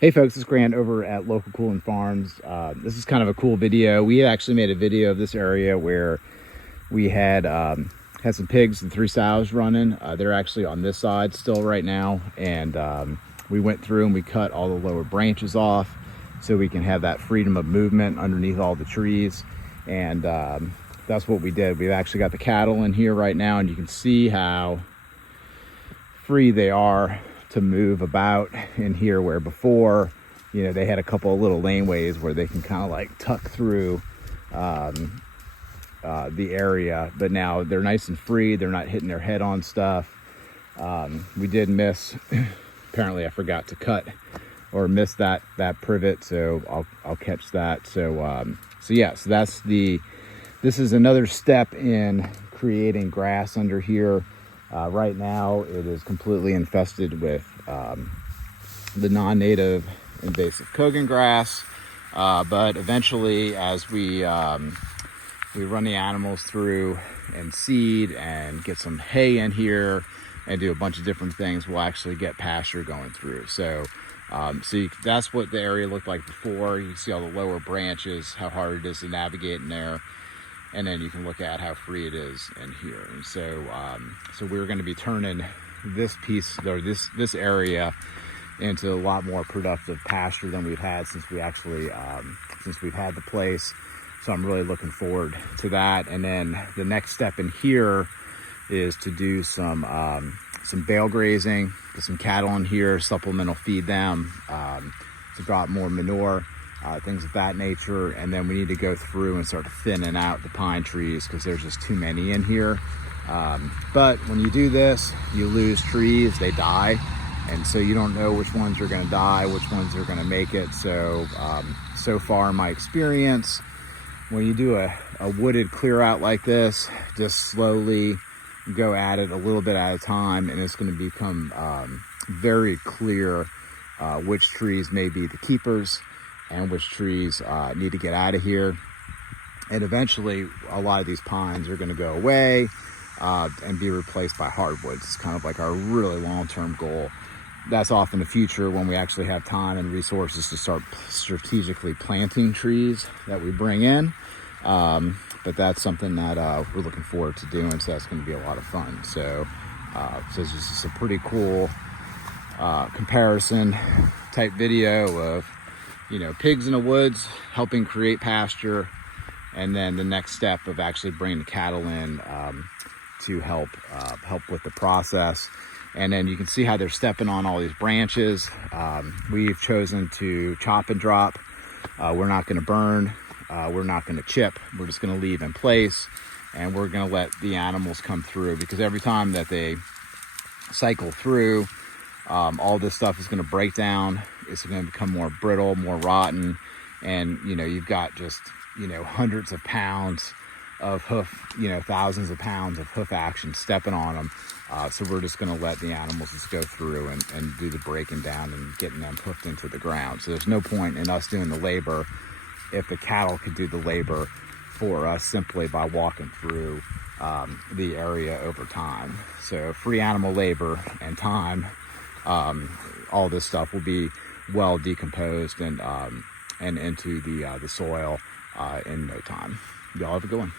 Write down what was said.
Hey folks, it's Grant over at Local Coolin Farms. This is kind of a cool video. We actually made a video of this area where we had some pigs and 3 sows running. They're actually on this side still right now, and we went through and we cut all the lower branches off so we can have that freedom of movement underneath all the trees. And that's what we did. We've actually got the cattle in here right now, and you can see how free they are to move about in here, where before, you know, they had a couple of little laneways where they can kind of like tuck through the area, but now they're nice and free. They're not hitting their head on stuff. We did miss, apparently I forgot to cut or miss that privet, so I'll catch that. So yeah, so this is another step in creating grass under here. Right now it is completely infested with the non-native invasive Kogan grass, but eventually, as we run the animals through and seed and get some hay in here and do a bunch of different things, we'll actually get pasture going through. So that's what the area looked like before. You can see all the lower branches, how hard it is to navigate in there. And then you can look at how free it is in here. And so we're going to be turning this piece, or this area, into a lot more productive pasture than we've had since we've had the place. So I'm really looking forward to that. And then the next step in here is to do some bale grazing, get some cattle in here, supplemental feed them, to drop more manure. Things of that nature. And then we need to go through and start thinning out the pine trees because there's just too many in here. But when you do this, you lose trees, they die. And so you don't know which ones are going to die, which ones are going to make it. So, so far in my experience, when you do a wooded clear out like this, just slowly go at it a little bit at a time, and it's going to become very clear which trees may be the keepers and which trees need to get out of here. And eventually a lot of these pines are going to go away and be replaced by hardwoods. It's kind of like our really long-term goal. That's off in the future when we actually have time and resources to start strategically planting trees that we bring in. But that's something that we're looking forward to doing, so that's going to be a lot of fun. So it's just a pretty cool comparison type video of, you know, pigs in the woods helping create pasture, and then the next step of actually bringing the cattle in to help with the process. And then you can see how they're stepping on all these branches. We've chosen to chop and drop. We're not going to burn. We're not going to chip. We're just going to leave in place, and we're going to let the animals come through, because every time that they cycle through, all this stuff is going to break down. It's going to become more brittle, more rotten, and you know, you've got just, you know, hundreds of pounds of hoof, you know, thousands of pounds of hoof action stepping on them. So we're just going to let the animals just go through and do the breaking down and getting them hooked into the ground. So there's no point in us doing the labor if the cattle could do the labor for us simply by walking through the area over time. So free animal labor and time, all this stuff will be well decomposed and into the soil in no time. Y'all have a good one.